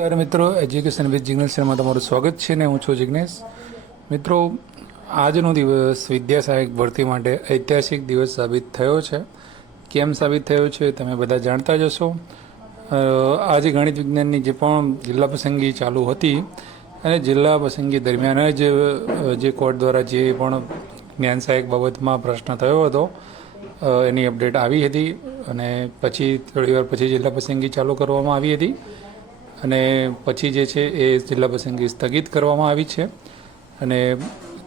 નમસ્કાર મિત્રો education with Jignesh Sharma તમારું સ્વાગત છે ને હું છું જિગ્નેશ. મિત્રો, આજનો દિવસ વિદ્યા સહાયક ભરતી માટે ઐતિહાસિક દિવસ સાબિત થયો છે. કેમ સાબિત થયો છે તમે બધા જાણતા જ હશો. આજે ગણિત વિજ્ઞાનની જે પણ જિલ્લા પસંદગી ચાલુ હતી અને જિલ્લા પસંદગી દરમિયાન જ જે કોર્ટ દ્વારા જે પણ જ્ઞાન સહાયક બાબતમાં પ્રશ્ન થયો હતો એની અપડેટ આવી હતી અને પછી થોડી વાર પછી જિલ્લા પસંદગી ચાલુ કરવામાં આવી હતી. અને પછી જે છે એ જિલ્લા પસંદગી સ્થગિત કરવામાં આવી છે. અને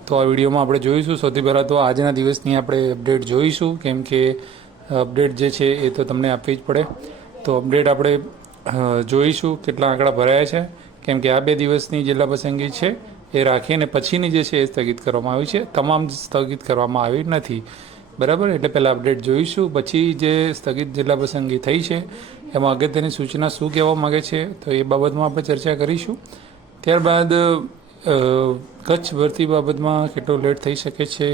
તો આ વિડીયોમાં આપણે જોઈશું. સૌથી પહેલાં તો આજના દિવસની આપણે અપડેટ જોઈશું. કેમ કે અપડેટ જે છે એ તો તમને આપવી જ પડે. તો અપડેટ આપણે જોઈશું કેટલા આંકડા ભરાયા છે. કેમ કે આ બે દિવસની જિલ્લા પસંદગી છે એ રાખીને પછીની જે છે એ સ્થગિત કરવામાં આવી છે. તમામ સ્થગિત કરવામાં આવી નથી. બરાબર? એટલે પહેલાં અપડેટ જોઈશું. પછી જે સ્થગિત જિલ્લા પસંદગી થઈ છે એમાં અગત્યની સૂચના શું કહેવા માગે છે, તો એ બાબતમાં આપણે ચર્ચા કરીશું. ત્યારબાદ કચ્છ ભરતી બાબતમાં કેટલો લેટ થઈ શકે છે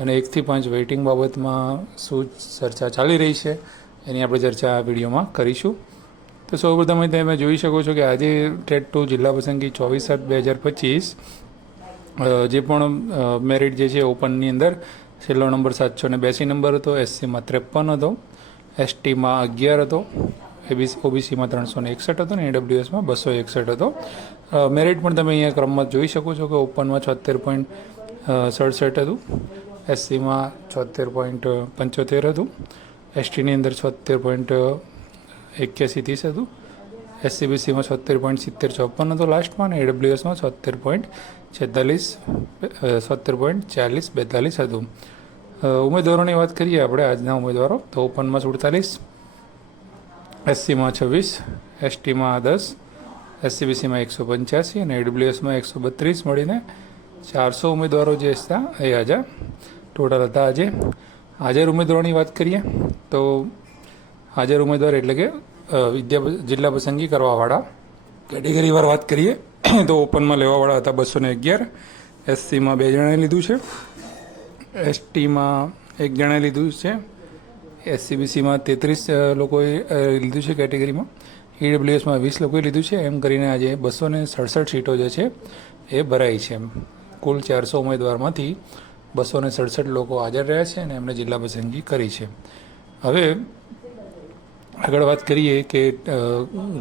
અને એકથી પાંચ વેઇટિંગ બાબતમાં શું ચર્ચા ચાલી રહી છે, એની આપણે ચર્ચા આ વિડીયોમાં કરીશું. તો સૌપ્રથમ તમે જોઈ શકો છો કે આજે ટેટ ટુ જિલ્લા પસંદગી ચોવીસ આઠ બે હજાર પચીસ જે પણ મેરિટ જે છે ઓપનની અંદર છેલ્લો નંબર સાતસો ને બેસી નંબર હતો એસસીમાં ત્રેપન હતો, એસટીમાં અગિયાર હતો એબીસી ઓબીસીમાં ત્રણસો ને એકસઠ હતો ને એડબ્લ્યુએસમાં બસો એકસઠ હતો. મેરિટ પણ તમે અહીંયા ક્રમમાં જોઈ શકો છો કે ઓપનમાં છોતેર પોઈન્ટ સડસઠ હતું. એસસીમાં છોતેર પોઈન્ટ પંચોતેર હતું. એસટીની અંદર છોતેર પોઈન્ટ એક્યાસી ત્રીસ હતું. એસસીબીસીમાં છોતેર પોઈન્ટ સિત્તેર ચોપન હતો લાસ્ટમાં અને એડબ્લ્યુએસમાં છોતેર પોઈન્ટ છેતાલીસ છોતેર પોઈન્ટ ચાલીસ, બેતાલીસ હતું. ઉમેદવારોની વાત કરીએ આપણે, આજના ઉમેદવારો. તો ઓપનમાં સુડતાલીસ એસસીમાં છવ્વીસ, એસટીમાં દસ, એસસીબીસીમાં એકસો પંચ્યાસી અને એડબ્લ્યુએસમાં એકસો બત્રીસ મળીને ચારસો ઉમેદવારો જે હતા એ આજે ટોટલ હતા આજે. હાજર ઉમેદવારોની વાત કરીએ તો હાજર ઉમેદવાર એટલે કે વિદ્યા જિલ્લા પસંદગી કરવાવાળા. કેટેગરીવાર વાત કરીએ તો ઓપનમાં લેવાવાળા હતા બસો ને અગિયાર, એસસીમાં બે જણાએ લીધું છે, એસટીમાં એક જણાએ લીધું છે એસસીબીસીમાં તેત્રીસ લોકોએ લીધું છે કેટેગરીમાં. ઈડબ્લ્યુએસમાં વીસ લોકોએ લીધું છે. એમ કરીને આજે બસો ને સડસઠ સીટો જે છે, એ ભરાઈ છે. કુલ ચારસો ઉમેદવારમાંથી બસો ને સડસઠ લોકો હાજર રહ્યા છે અને એમણે જિલ્લા પસંદગી કરી છે. હવે આગળ વાત કરીએ કે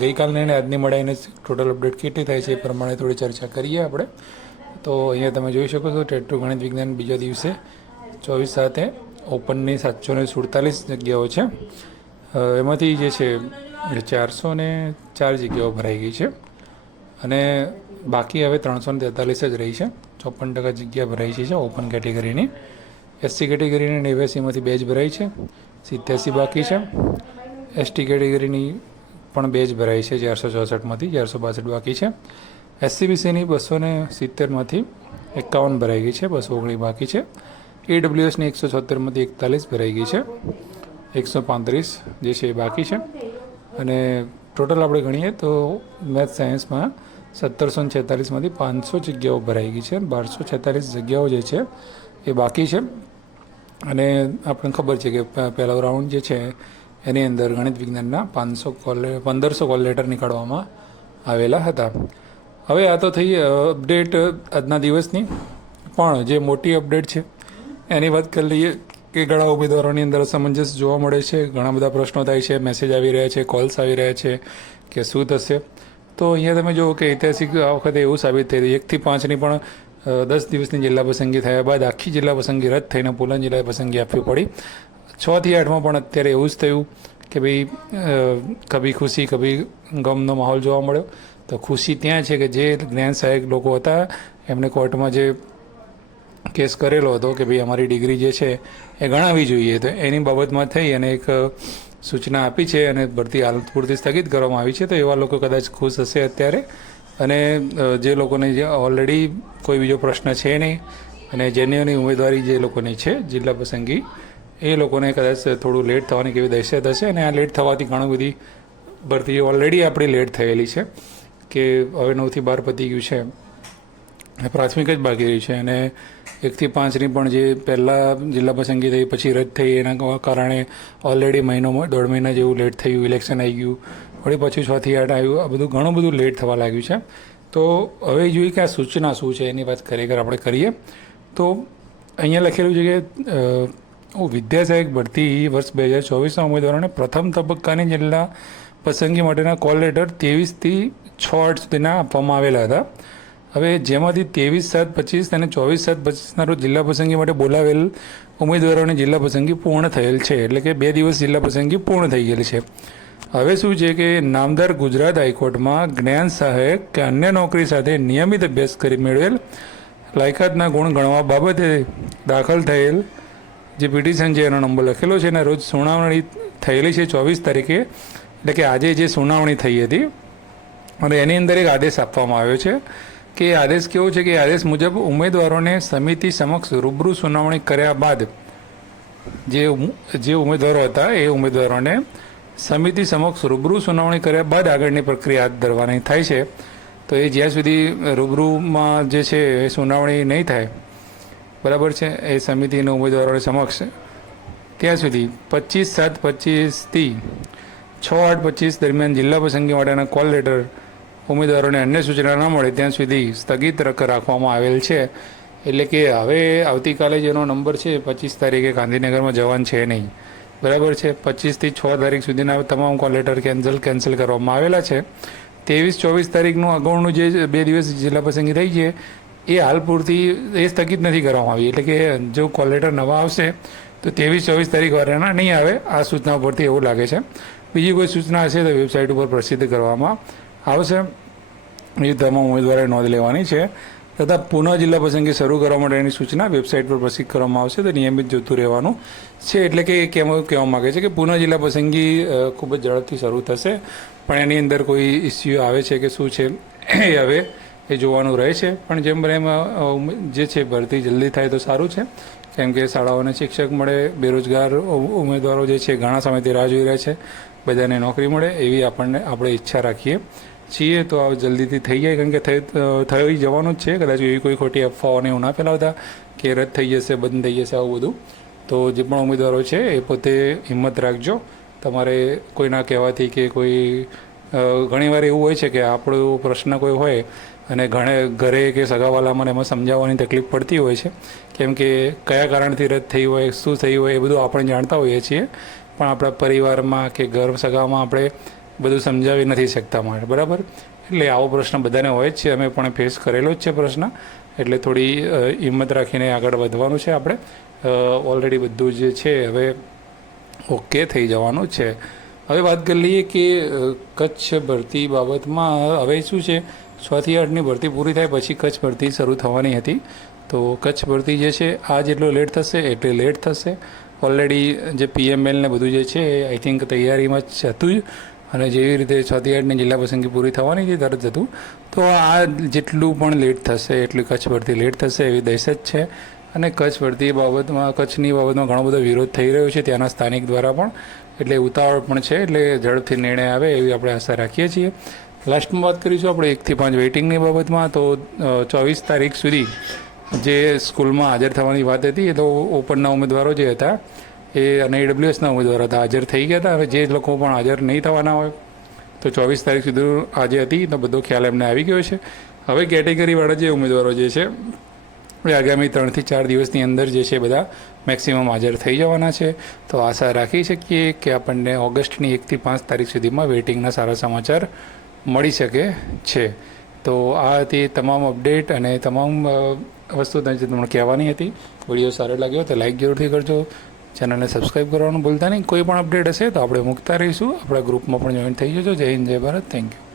ગઈકાલને અને આજની મળાઈને ટોટલ અપડેટ કેટલી થાય છે એ પ્રમાણે થોડી ચર્ચા કરીએ આપણે. તો અહીંયા તમે જોઈ શકો છો ટેટ ગણિત વિજ્ઞાન બીજા દિવસે ચોવીસ સાતે ઓપનની સાતસો ને સુડતાલીસ જગ્યાઓ છે. એમાંથી જે છે ચારસો ને ચાર જગ્યાઓ ભરાઈ ગઈ છે. અને બાકી હવે ત્રણસો ને તેતાલીસ જ રહી છે. ચોપન ટકા જગ્યા ભરાઈ છે ઓપન કેટેગરીની. એસસી કેટેગરીની નેવ્યાસીમાંથી બે જ ભરાઈ છે. સિત્યાસી બાકી છે. એસટી કેટેગરીની પણ બે જ ભરાઈ છે, ચારસો ચોસઠમાંથી ચારસો બાસઠ બાકી છે. એસસીબીસીની બસો ને સિત્તેરમાંથી એકાવન ભરાઈ ગઈ છે, બસો ઓગણીસ બાકી છે. એડબ્લ્યુએસની એકસો છોતેરમાંથી એકતાલીસ ભરાઈ ગઈ છે. એકસો પાંત્રીસ જે છે એ બાકી છે. અને ટોટલ આપણે ગણીએ તો મેથ સાયન્સમાં સત્તરસો છેતાલીસમાંથી પાંચસો જગ્યાઓ ભરાઈ ગઈ છે. બારસો છેતાલીસ જગ્યાઓ જે છે એ બાકી છે. અને આપણને ખબર છે કે પહેલો રાઉન્ડ જે છે એની અંદર ગણિત વિજ્ઞાનના પાંચસો કોલ, પંદરસો કોલ લેટર નીકળવામાં આવેલા હતા. હવે આ તો થઈ અપડેટ આજના દિવસની. પણ જે મોટી અપડેટ છે એની વાત કરી લઈએ કે ઘણા ઉમેદવારોની અંદર અસમંજસ જોવા મળે છે. ઘણા બધા પ્રશ્નો થાય છે મેસેજ આવી રહ્યા છે કોલ્સ આવી રહ્યા છે કે શું થશે. તો અહીંયા તમે જુઓ કે ઐતિહાસિક આ વખતે એવું સાબિત રહ્યું એકથી પાંચની પણ દસ દિવસની જિલ્લા પસંદગી થયા બાદ આખી જિલ્લા પસંદગી રદ થઈને પુલન જિલ્લા પસંદગી આપવી પડી. છથી આઠમાં પણ અત્યારે એવું જ થયું કે ભાઈ કભી ખુશી, કભી ગમનો માહોલ જોવા મળ્યો. તો ખુશી ત્યાં છે કે જે જ્ઞાન સહાયક લોકો હતા, એમને કોર્ટમાં જે કેસ કરેલો હતો કે ભાઈ અમારી ડિગ્રી જે છે એ ગણાવી જોઈએ. તો એની બાબતમાં થઈ અને એક સૂચના આપી છે અને ભરતી હાલ પૂરતી સ્થગિત કરવામાં આવી છે. તો એવા લોકો કદાચ ખુશ હશે અત્યારે. અને જે લોકોને જે ઓલરેડી કોઈ બીજો પ્રશ્ન છે નહીં અને જેન્યુની ઉમેદવારી જે લોકોની છે, જિલ્લા પસંદગી, એ લોકોને કદાચ થોડું લેટ થવાની કેવી દહેશત હશે અને આ લેટ થવાથી ઘણી બધી ભરતી ઓલરેડી આપણી લેટ થયેલી છે કે હવે નવથી બાર પતી ગયું છે. પ્રાથમિક જ બાકી રહી છે અને એકથી પાંચની પણ જે પહેલાં જિલ્લા પસંદગી થઈ પછી રદ થઈ એના કારણે ઓલરેડી મહિનો દોઢ મહિના જેવું લેટ થયું ઇલેક્શન આવી ગયું. વળી પછી છથી આઠ આવ્યું આ બધું ઘણું બધું લેટ થવા લાગ્યું છે. તો હવે જોઈએ કે આ સૂચના શું છે એની વાત ખરેખર આપણે કરીએ. તો અહીંયા લખેલું છે કે અ, હું વિદ્યા સહાયક ભરતી વર્ષ બે હજાર ચોવીસના ઉમેદવારોને પ્રથમ તબક્કાની જિલ્લા પસંદગી માટેના કોલ લેટર ત્રેવીસથી છ આઠ સુધીના આપવામાં આવેલા હતા. હવે જેમાંથી ત્રેવીસ સાત પચીસ અને ચોવીસ સાત પચીસના રોજ જિલ્લા પસંદગી માટે બોલાવેલ ઉમેદવારોની જિલ્લા પસંદગી પૂર્ણ થયેલ છે. એટલે કે બે દિવસ જિલ્લા પસંદગી પૂર્ણ થઈ ગયેલી છે. હવે શું છે કે નામદાર ગુજરાત હાઈકોર્ટમાં જ્ઞાન સહાયક કે અન્ય નોકરી સાથે નિયમિત અભ્યાસ કરી મેળવેલ લાયકાતના ગુણ ગણવા બાબતે દાખલ થયેલ જે પિટિશન છે એનો નંબર લખેલો છે એના રોજ સુનાવણી થયેલી છે ચોવીસ તારીખે. એટલે કે આજે જે સુનાવણી થઈ હતી અને એની અંદર એક આદેશ આપવામાં આવ્યો છે. કે આદેશ કેવો છે કે આદેશ મુજબ ઉમેદવારોને સમિતિ સમક્ષ રૂબરૂ સુનાવણી કર્યા બાદ જે જે ઉમેદવારો હતા એ ઉમેદવારોને સમિતિ સમક્ષ રૂબરૂ સુનાવણી કર્યા બાદ આગળની પ્રક્રિયા હાથ ધરવાની થાય છે. તો એ જ્યાં સુધી રૂબરૂમાં જે છે એ સુનાવણી નહીં થાય, બરાબર છે, એ સમિતિના ઉમેદવારોની સમક્ષ, ત્યાં સુધી પચીસ સાત પચીસથી છ આઠ પચીસ દરમિયાન જિલ્લા પસંદગી માટેના કોલ લેટર ઉમેદવારોને અન્ય સૂચના ન મળે ત્યાં સુધી સ્થગિત રાખવામાં આવેલ છે. એટલે કે હવે આવતીકાલે જેનો નંબર છે, પચીસ તારીખે ગાંધીનગરમાં જવાન છે નહીં. બરાબર છે? પચીસથી છ તારીખ સુધીના તમામ કોલ લેટર કેન્સલ કેન્સલ કરવામાં આવેલા છે. ત્રેવીસ, ચોવીસ તારીખનું અગાઉનું જે બે દિવસ જિલ્લા પસંદગી થઈ છે, એ હાલ પૂરતી, એ સ્થગિત નથી કરવામાં આવી. એટલે કે જો કોલ લેટર નવા આવશે, તો ત્રેવીસ, ચોવીસ તારીખ વાળાના નહીં આવે, આ સૂચના પરથી એવું લાગે છે. બીજી કોઈ સૂચના હશે તો વેબસાઇટ ઉપર પ્રસિદ્ધ કરવામાં આવશે એ તમામ ઉમેદવારોએ નોંધ લેવાની છે. તથા પુનઃ જિલ્લા પસંદગી શરૂ કરવા માટેની સૂચના વેબસાઇટ પર પ્રસિદ્ધ કરવામાં આવશે. તો નિયમિત જોતું રહેવાનું છે. એટલે કે એ કેમ કહેવા માગે છે કે પુનઃ જિલ્લા પસંદગી ખૂબ જ ઝડપથી શરૂ થશે. પણ એની અંદર કોઈ ઇસ્યુ આવે છે કે શું છે એ હવે એ જોવાનું રહે છે. પણ જેમ બને એમ જે છે ભરતી જલ્દી થાય તો સારું છે. કેમ કે શાળાઓને શિક્ષક મળે, બેરોજગાર ઉમેદવારો જે છે ઘણા સમયથી રાહ જોઈ રહ્યા છે. બધાને નોકરી મળે એવી આપણને, આપણે ઈચ્છા રાખીએ. છીએ, તો આ જલ્દીથી થઈ જાય, કારણ કે થઈ થઈ જવાનું જ છે. કદાચ એવી કોઈ ખોટી અફવાઓને એવું ના ફેલાવતા કે રદ થઈ જશે, બંધ થઈ જશે આવું બધું. તો જે પણ ઉમેદવારો છે, એ પોતે હિંમત રાખજો. તમારે કોઈના કહેવાથી કે કોઈ ઘણીવાર એવું હોય છે કે આપણો પ્રશ્ન કોઈ હોય અને ઘણે ઘરે કે સગાવાલામાં એમાં સમજાવવાની તકલીફ પડતી હોય છે. કેમ કે કયા કારણથી રદ થઈ હોય, શું થયું હોય એ બધું આપણે જાણતા હોઈએ છીએ. પણ આપણા પરિવારમાં કે ઘર સગામાં આપણે બધું સમજાવી નથી શકતા માટે બરાબર? એટલે આવો પ્રશ્ન બધાને હોય જ છે, અમે પણ ફેસ કરેલો જ છે પ્રશ્ન. એટલે થોડી હિંમત રાખીને આગળ વધવાનું છે આપણે. ઓલરેડી બધું જે છે હવે ઓકે થઈ જવાનું છે. હવે વાત કરી લઈએ કે કચ્છ ભરતી બાબતમાં હવે શું છે? છ થી આઠની ભરતી પૂરી થાય પછી કચ્છ ભરતી શરૂ થવાની હતી. તો કચ્છ ભરતી જે છે આ જેટલો લેટ થશે, એટલે લેટ થશે. ઓલરેડી જે પીએમએલ ને બધું જે છે આઈ થિંક તૈયારીમાં જ હતું જ. અને જેવી રીતે છ આઠની જિલ્લા પસંદગી પૂરી થવાની હતી તરત હતું, તો આ જેટલું પણ લેટ થશે, એટલું કચ્છ ભરતી લેટ થશે એવી દહેશત છે. અને કચ્છ ભરતી બાબતમાં, કચ્છની બાબતમાં ઘણો બધો વિરોધ થઈ રહ્યો છે, ત્યાંના સ્થાનિક દ્વારા પણ. એટલે ઉતાવળ પણ છે, એટલે ઝડપથી નિર્ણય આવે એવી આપણે આશા રાખીએ છીએ. લાસ્ટમાં વાત કરીશું આપણે એકથી પાંચ વેઇટિંગની બાબતમાં, તો ચોવીસ તારીખ સુધી જે સ્કૂલમાં હાજર થવાની વાત હતી, એ તો ઓપનના ઉમેદવારો જે હતા એ અને ઈડબ્લ્યુએસના ઉમેદવારો હતા. હાજર થઈ ગયા હતા. હવે જે લોકો પણ હાજર નહીં થવાના હોય, તો ચોવીસ તારીખ સુધી આજે હતી, તો બધો ખ્યાલ એમને આવી ગયો છે. હવે કેટેગરીવાળા જે ઉમેદવારો જે છે, એ આગામી ત્રણથી ચાર દિવસની અંદર જે છે બધા મેક્સિમમ હાજર થઈ જવાના છે. તો આશા રાખી શકીએ કે આપણને ઓગસ્ટની એકથી પાંચ તારીખ સુધીમાં વેઇટિંગના સારા સમાચાર મળી શકે છે. તો આ હતી તમામ અપડેટ અને તમામ વસ્તુ તમને કહેવાની હતી. વીડિયો સારો લાગ્યો તો લાઈક જરૂરથી કરજો. ચેનલને સબસ્ક્રાઈબ કરવાનું ભૂલતા નહીં. કોઈ પણ અપડેટ હશે તો આપણે મૂકતા રહીશું. આપણા ગ્રુપમાં પણ જોઈન થઈ જજો. જય હિન્દ, જય ભારત. Thank you